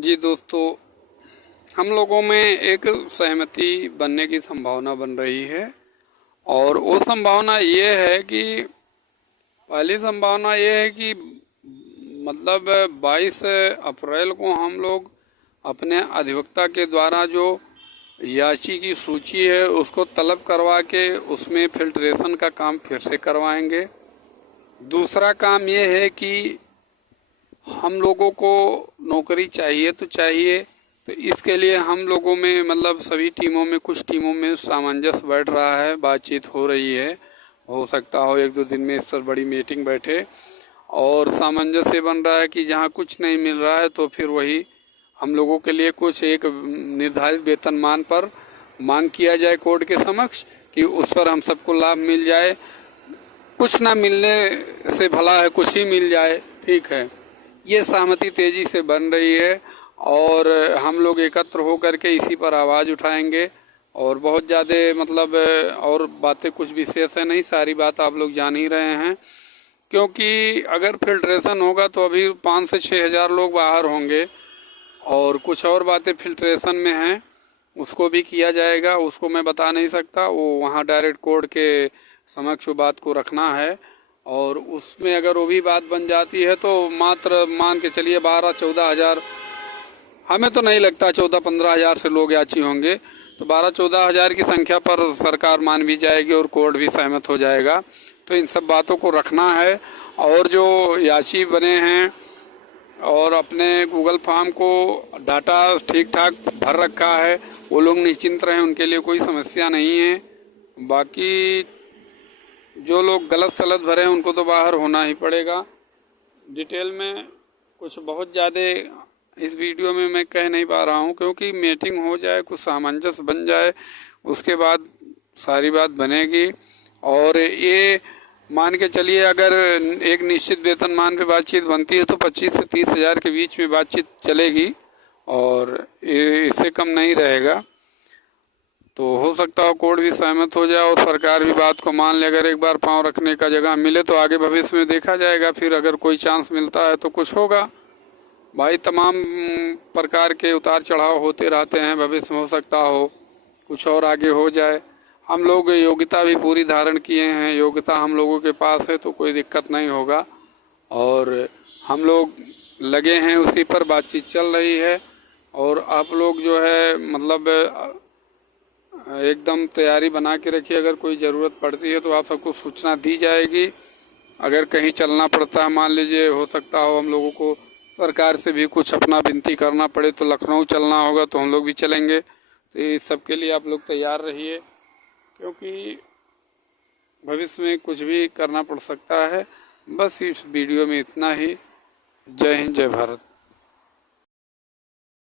जी दोस्तों, हम लोगों में एक सहमति बनने की संभावना बन रही है। और वो संभावना ये है कि पहली संभावना ये है कि मतलब 22 अप्रैल को हम लोग अपने अधिवक्ता के द्वारा जो याची की सूची है उसको तलब करवा के उसमें फिल्ट्रेशन का काम फिर से करवाएंगे। दूसरा काम ये है कि हम लोगों को नौकरी चाहिए तो चाहिए, तो इसके लिए हम लोगों में मतलब सभी टीमों में कुछ टीमों में सामंजस्य बैठ रहा है, बातचीत हो रही है। हो सकता हो एक दो दिन में इस पर बड़ी मीटिंग बैठे और सामंजस्य बन रहा है कि जहाँ कुछ नहीं मिल रहा है तो फिर वही हम लोगों के लिए कुछ एक निर्धारित वेतनमान पर मांग किया जाए कोर्ट के समक्ष कि उस पर हम सबको लाभ मिल जाए। कुछ ना मिलने से भला है कुछ ही मिल जाए, ठीक है। ये सहमति तेजी से बन रही है और हम लोग एकत्र होकर के इसी पर आवाज़ उठाएंगे। और बहुत ज़्यादा मतलब और बातें कुछ विशेष है नहीं, सारी बात आप लोग जान ही रहे हैं। क्योंकि अगर फिल्ट्रेशन होगा तो अभी 5 से 6 हज़ार लोग बाहर होंगे और कुछ और बातें फिल्ट्रेशन में हैं, उसको भी किया जाएगा। उसको मैं बता नहीं सकता, वो वहाँ डायरेक्ट कोर्ट के समक्ष बात को रखना है। और उसमें अगर वो भी बात बन जाती है तो मात्र मान के चलिए 12-14 हज़ार, हमें तो नहीं लगता 14-15 हज़ार से लोग याची होंगे, तो 12-14 हज़ार की संख्या पर सरकार मान भी जाएगी और कोर्ट भी सहमत हो जाएगा। तो इन सब बातों को रखना है। और जो याची बने हैं और अपने गूगल फॉर्म को डाटा ठीक ठाक भर रखा है, वो लोग निश्चिंत रहें, उनके लिए कोई समस्या नहीं है। बाकी जो लोग गलत सलत भरे हैं उनको तो बाहर होना ही पड़ेगा। डिटेल में कुछ बहुत ज़्यादा इस वीडियो में मैं कह नहीं पा रहा हूँ, क्योंकि मीटिंग हो जाए, कुछ सामंजस्य बन जाए, उसके बाद सारी बात बनेगी। और ये मान के चलिए अगर एक निश्चित वेतनमान पे बातचीत बनती है तो 25 से 30 हज़ार के बीच में बातचीत चलेगी और इससे कम नहीं रहेगा। तो हो सकता हो कोर्ट भी सहमत हो जाए और सरकार भी बात को मान ले। अगर एक बार पांव रखने का जगह मिले तो आगे भविष्य में देखा जाएगा, फिर अगर कोई चांस मिलता है तो कुछ होगा। भाई तमाम प्रकार के उतार चढ़ाव होते रहते हैं, भविष्य में हो सकता हो कुछ और आगे हो जाए। हम लोग योग्यता भी पूरी धारण किए हैं, योग्यता हम लोगों के पास है तो कोई दिक्कत नहीं होगा। और हम लोग लगे हैं उसी पर, बातचीत चल रही है। और आप लोग जो है मतलब एकदम तैयारी बना के रखिए, अगर कोई ज़रूरत पड़ती है तो आप सबको सूचना दी जाएगी। अगर कहीं चलना पड़ता है, मान लीजिए हो सकता हो हम लोगों को सरकार से भी कुछ अपना विनती करना पड़े तो लखनऊ चलना होगा तो हम लोग भी चलेंगे। तो इस सब के लिए आप लोग तैयार रहिए, क्योंकि भविष्य में कुछ भी करना पड़ सकता है। बस इस वीडियो में इतना ही। जय हिंद, जय भारत।